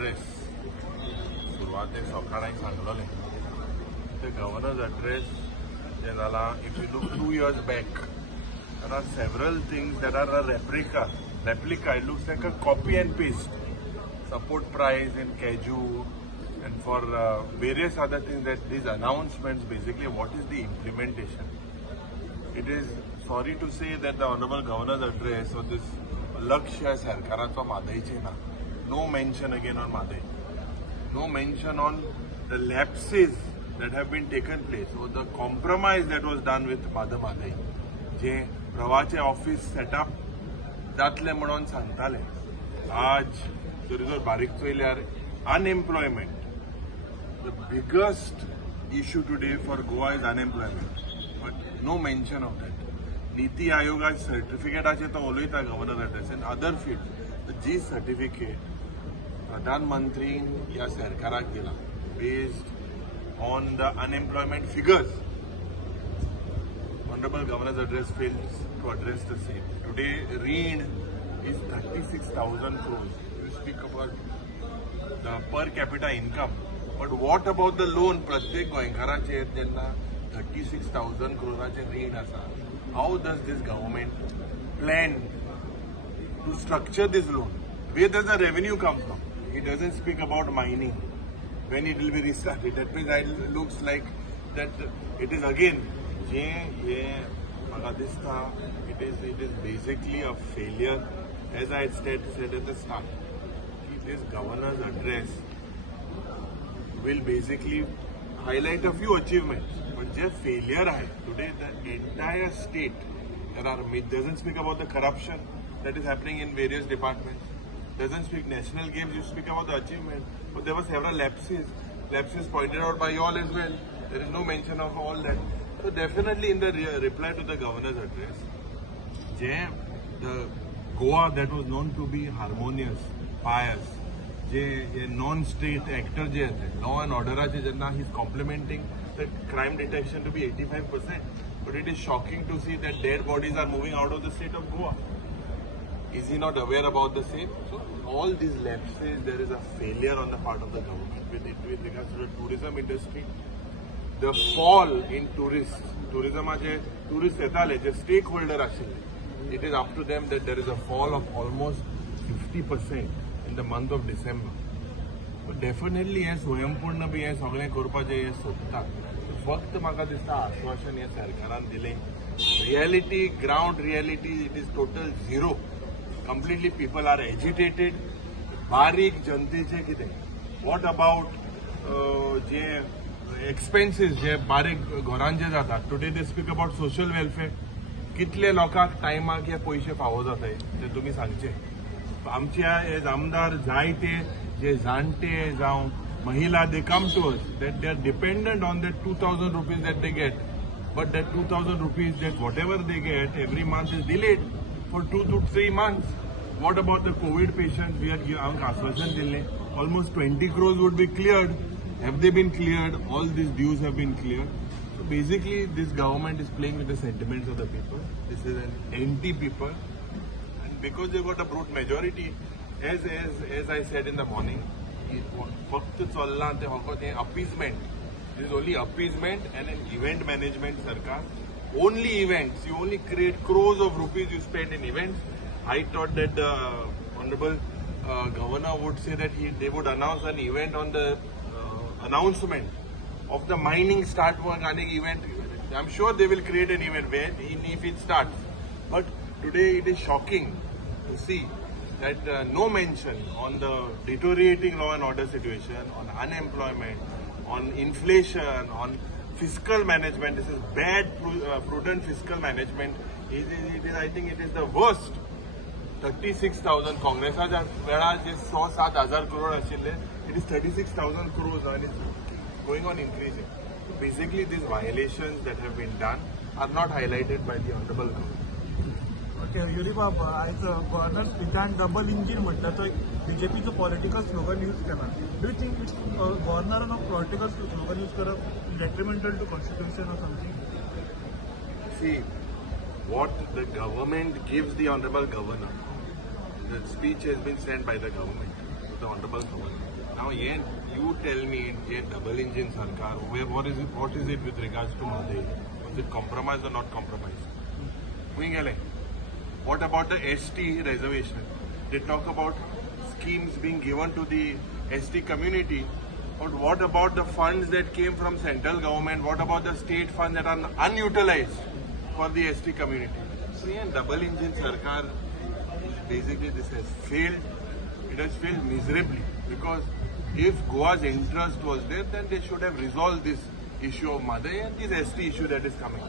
address. सुरवाते सकाळी सांगलोले. The governor's address, if you look 2 years back, there are several things that are a replica. It looks like a copy and paste. Support price in Kaju and for various other things, that these announcements, basically what is the implementation? It is sorry to say that the Honorable Governor's address or this Lakshya Sarkaracha Madaiche na, no mention again on Madai. No mention on the lapses that have been taken place or the compromise that was done with Madai. जे प्रवाचे office setup जातले म्हणून सांगताले. आज जर बारीक चोयल्यार unemployment, the biggest issue today for Goa is unemployment, but no mention of that. नीती आयोगा सर्टिफिकेटाचे तो उलयता governor address and other field. जी सर्टिफिकेट प्रधानमंत्री ह्या सरकाराक दिला based on the unemployment figures, Honorable Governor's address fails to address the same. Today, REIN is 36,000 crores. You speak about the per capita income, but what about the loan? प्रत्येक गोंयकाराचे जेन्ना 36,000 crores REIN आसा. How does this government plan to structure this loan? Where does the revenue come from? It doesn't speak about mining. When it will be restarted, that means it looks like that it is again. It is basically a failure. As I said at the start, this governor's address will basically highlight a few achievements, but just failure hai. Today the entire state, doesn't speak about the corruption that is happening in various departments, doesn't speak national games, you speak about the achievement, but there were several lapses pointed out by you all as well. There is no mention of all that. So definitely in the reply to the governor's address, the Goa that was known to be harmonious, pious, a non-state actor, law and order, he's complementing the crime detection to be 85%. But it is shocking to see that dead bodies are moving out of the state of Goa. Is he not aware about the same? So all these lapses, there is a failure on the part of the government with regards to the tourism industry. The fall in tourism tourist stakeholder actually, it is up to them that there is a fall of almost 50% in the month of December. But definitely हे स्वयंपूर्ण B हे सगळे करपाचे हे सोदता. फक्त म्हाका दिसता आश्वासन हे सरकारान दिले. Reality, ground reality, it is total zero. Completely people are agitated. बारीक जनतेचे कितें? What about जे expenses जे बारीक घरांचे जातात? Today they speak about social welfare. कितले लोकांक टायमाक हे पयशे फावो जाताय ते तुमी सांगचे. आमच्या हे आमदार जायते जे जाणटे जावं महिला, they come to us that they are dependent on that 2,000 rupees that they get, but that 2,000 rupees, that whatever they get every month is delayed for 2 to 3 months. What about the COVID patients? We are giving आश्वासन दिले. Almost 20 crores would be cleared. Have they been cleared? All these dues have been cleared. So basically, this government is playing with the sentiments of the people. This is an anti-people, and because they got a brute majority, as I said in the morning, appeasement. This is only appeasement and an event management sarkar. Only events. You only create crores of rupees you spend in events. I thought that the Honorable Governor would say that they would announce an event on the announcement of the mining start work event. I'm sure they will create an event where if it starts. But today it is shocking to see that no mention on the deteriorating law and order situation, on unemployment, on inflation, on fiscal management. This is bad, prudent fiscal management. I think it is the worst. 36,000 Congressaच्या वेळार जे 6-7,000 crore आशिल्ले, it is 36,000 crores and it's going on increasing. So basically, these violations that have been done are not highlighted by the Honorable Government. Okay, Yuri Baba, आज governor स्पीकान double engine म्हटलं तो बीजेपीचं political slogan use केला. Do you think गव्हर्नरान political slogan use करप detrimental to constitution or something? See, what the government gives the Honorable Governor, the speech has been sent by the government. the Honorable Government. Now, you tell me, double engine Sarkar, what is it with regards to Madhe? Was it compromised or not compromised? What about the ST reservation? They talk about schemes being given to the ST community. But what about the funds that came from central government? What about the state funds that are unutilized for the ST community? So, double engine Sarkar, basically this has failed. It has failed miserably because if Goa's interest was there, then they should have resolved this issue of Madhe and this ST issue that is coming.